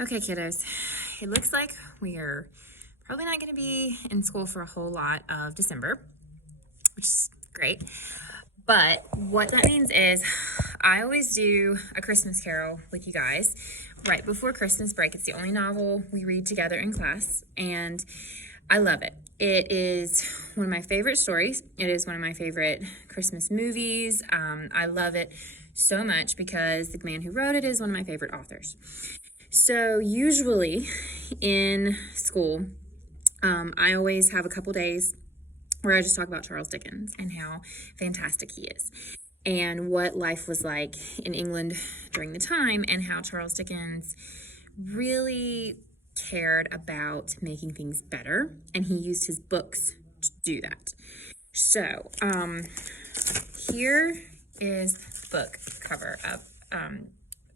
Okay, kiddos, it looks like we are probably not going to be in school for a whole lot of December, which is great. But what that means is I always do A Christmas Carol with you guys right before Christmas break. It's the only novel we read together in class, and I love it. It is one of my favorite stories. It is one of my favorite Christmas movies. I love it so much because the man who wrote it is one of my favorite authors. So usually in school, I always have a couple days where I just talk about Charles Dickens and how fantastic he is and what life was like in England during the time and how Charles Dickens really cared about making things better, and he used his books to do that. So here is the book cover of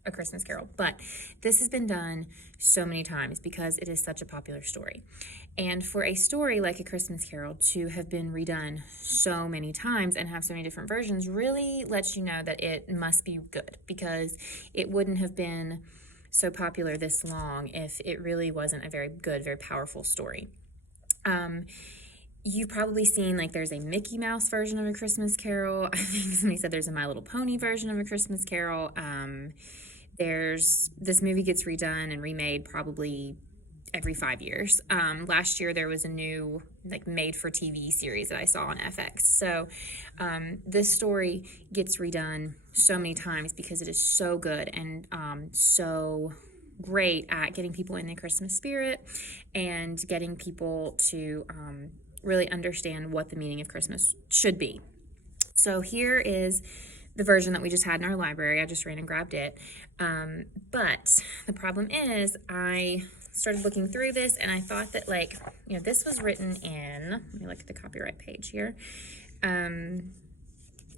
A Christmas Carol, but this has been done so many times because it is such a popular story. And for a story like A Christmas Carol to have been redone so many times and have so many different versions really lets you know that it must be good, because it wouldn't have been so popular this long if it really wasn't a very good, very powerful story. You've probably seen, like, there's a Mickey Mouse version of A Christmas Carol. I think somebody said there's a My Little Pony version of A Christmas Carol. This movie gets redone and remade probably every 5 years. Last year there was a new, like, made-for-TV series that I saw on FX. So this story gets redone so many times because it is so good and so great at getting people in the Christmas spirit and getting people to really understand what the meaning of Christmas should be. So here is the version that we just had in our library. I just ran and grabbed it. But the problem is I started looking through this and I thought that, like, this was written in, let me look at the copyright page here,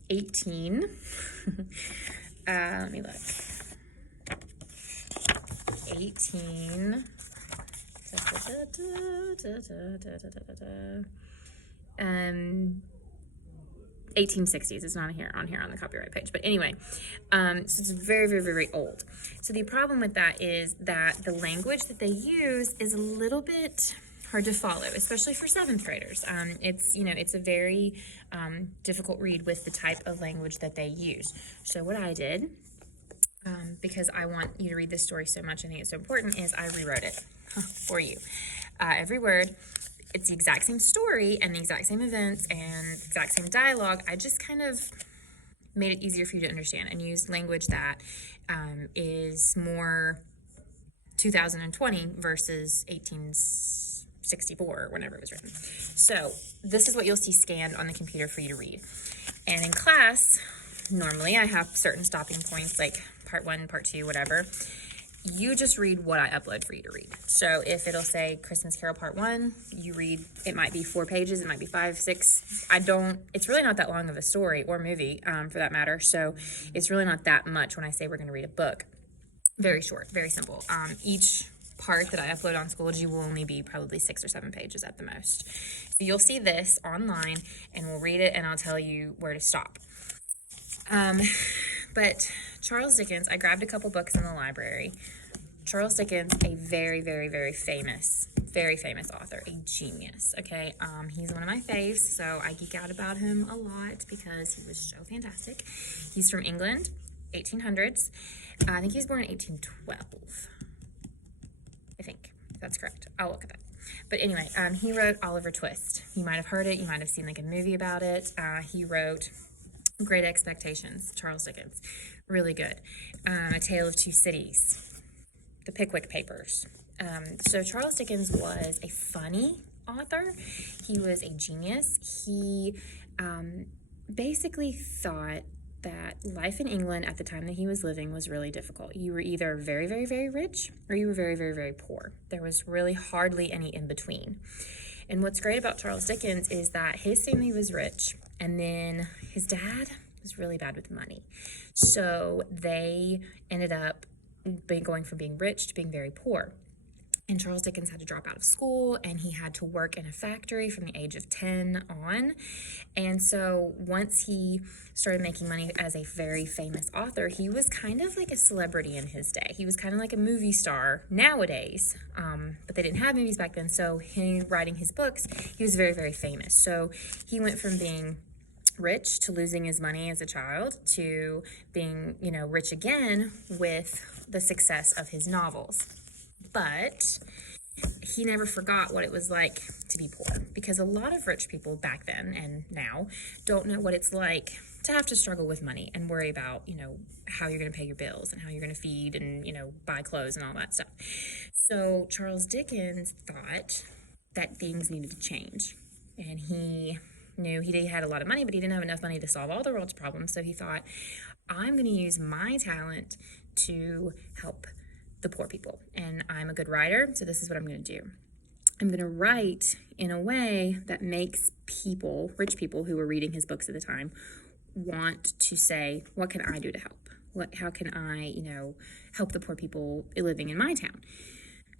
18, let me look, 18, 1860s. It's not on here on the copyright page, but anyway, so it's very, very, very old. So the problem with that is that the language that they use is a little bit hard to follow, especially for 7th graders. It's a very difficult read with the type of language that they use. So what I did, because I want you to read this story so much, I think it's so important, is I rewrote it for you. Every word. It's the exact same story and the exact same events and the exact same dialogue. I just kind of made it easier for you to understand and used language that is more 2020 versus 1864 or whenever it was written. So this is what you'll see scanned on the computer for you to read. And in class, normally I have certain stopping points, like part 1, part 2, whatever. You just read what I upload for you to read. So if it'll say Christmas Carol Part 1, you read, it might be 4 pages, it might be 5, 6. It's really not that long of a story or movie, for that matter. So it's really not that much when I say we're going to read a book. Very short, very simple. Each part that I upload on Schoology will only be probably 6 or 7 pages at the most. So you'll see this online and we'll read it and I'll tell you where to stop. But Charles Dickens, I grabbed a couple books in the library. Charles Dickens, a very, very, very famous author, a genius, okay? He's one of my faves, so I geek out about him a lot because he was so fantastic. He's from England, 1800s. I think he was born in 1812. I think that's correct. I'll look at that. But anyway, he wrote Oliver Twist. You might have heard it. You might have seen, like, a movie about it. He wrote Great Expectations, Charles Dickens. Really good. A Tale of Two Cities. The Pickwick Papers. So Charles Dickens was a funny author. He was a genius. He basically thought that life in England at the time that he was living was really difficult. You were either very, very, very rich or you were very, very, very poor. There was really hardly any in between. And what's great about Charles Dickens is that his family was rich, and then his dad was really bad with money. So they ended up going from being rich to being very poor. And Charles Dickens had to drop out of school, and he had to work in a factory from the age of 10 on. And so once he started making money as a very famous author, he was kind of like a celebrity in his day. He was kind of like a movie star nowadays, but they didn't have movies back then. So he writing his books, he was very, very famous. So he went from being rich to losing his money as a child to being, rich again with the success of his novels. But he never forgot what it was like to be poor, because a lot of rich people back then and now don't know what it's like to have to struggle with money and worry about, how you're going to pay your bills and how you're going to feed and, buy clothes and all that stuff. So Charles Dickens thought that things needed to change, and he knew he had a lot of money, but he didn't have enough money to solve all the world's problems. So he thought, I'm going to use my talent to help the poor people. And I'm a good writer, so this is what I'm going to do. I'm going to write in a way that makes people, rich people who were reading his books at the time, want to say, what can I do to help? How can I, help the poor people living in my town?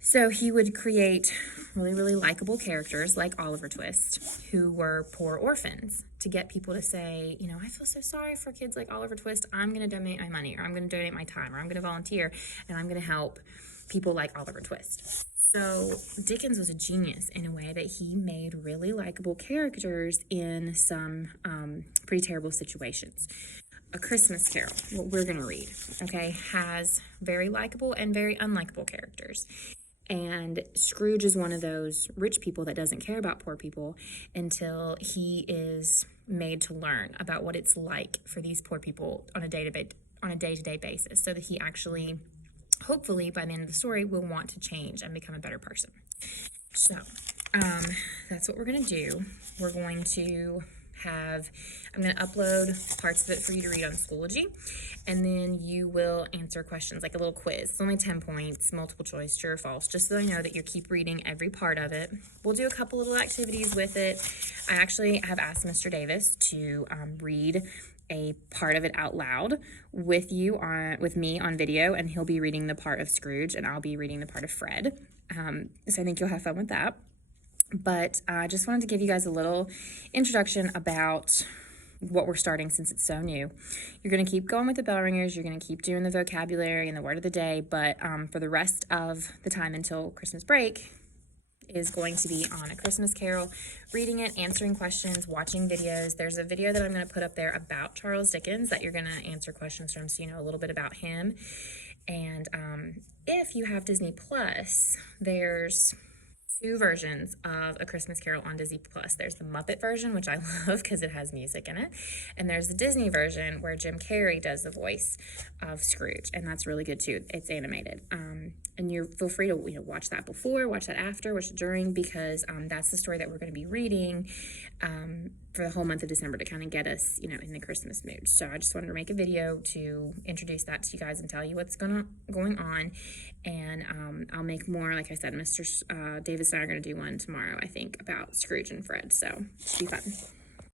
So he would create really, really likable characters like Oliver Twist, who were poor orphans, to get people to say, I feel so sorry for kids like Oliver Twist. I'm going to donate my money, or I'm going to donate my time, or I'm going to volunteer, and I'm going to help people like Oliver Twist. So Dickens was a genius in a way that he made really likable characters in some pretty terrible situations. A Christmas Carol, what we're going to read, okay, has very likable and very unlikable characters. And Scrooge is one of those rich people that doesn't care about poor people until he is made to learn about what it's like for these poor people on a day-to-day basis, so that he actually, hopefully, by the end of the story, will want to change and become a better person. So that's what we're going to do. We're going to I'm going to upload parts of it for you to read on Schoology, and then you will answer questions, like a little quiz. It's only 10 points, multiple choice, true or false, just so I know that you keep reading every part of it. We'll do a couple little activities with it. I actually have asked Mr. Davis to read a part of it out loud with me on video, and he'll be reading the part of Scrooge, and I'll be reading the part of Fred. So I think you'll have fun with that. But I just wanted to give you guys a little introduction about what we're starting, since it's so new. You're going to keep going with the bell ringers. You're going to keep doing the vocabulary and the word of the day. But for the rest of the time until Christmas break is going to be on A Christmas Carol, reading it, answering questions, watching videos. There's a video that I'm going to put up there about Charles Dickens that you're going to answer questions from, so you know a little bit about him. And if you have Disney Plus, there's 2 versions of A Christmas Carol on Disney Plus. There's the Muppet version, which I love because it has music in it, and there's the Disney version where Jim Carrey does the voice of Scrooge, and that's really good too. It's animated, and you feel free to watch that before, watch that after, watch it during, because that's the story that we're going to be reading for the whole month of December to kind of get us in the Christmas mood. So I just wanted to make a video to introduce that to you guys and tell you what's going on. And I'll make more. Like I said, Mr. Davis and I are going to do one tomorrow, I think, about Scrooge and Fred. So it should be fun.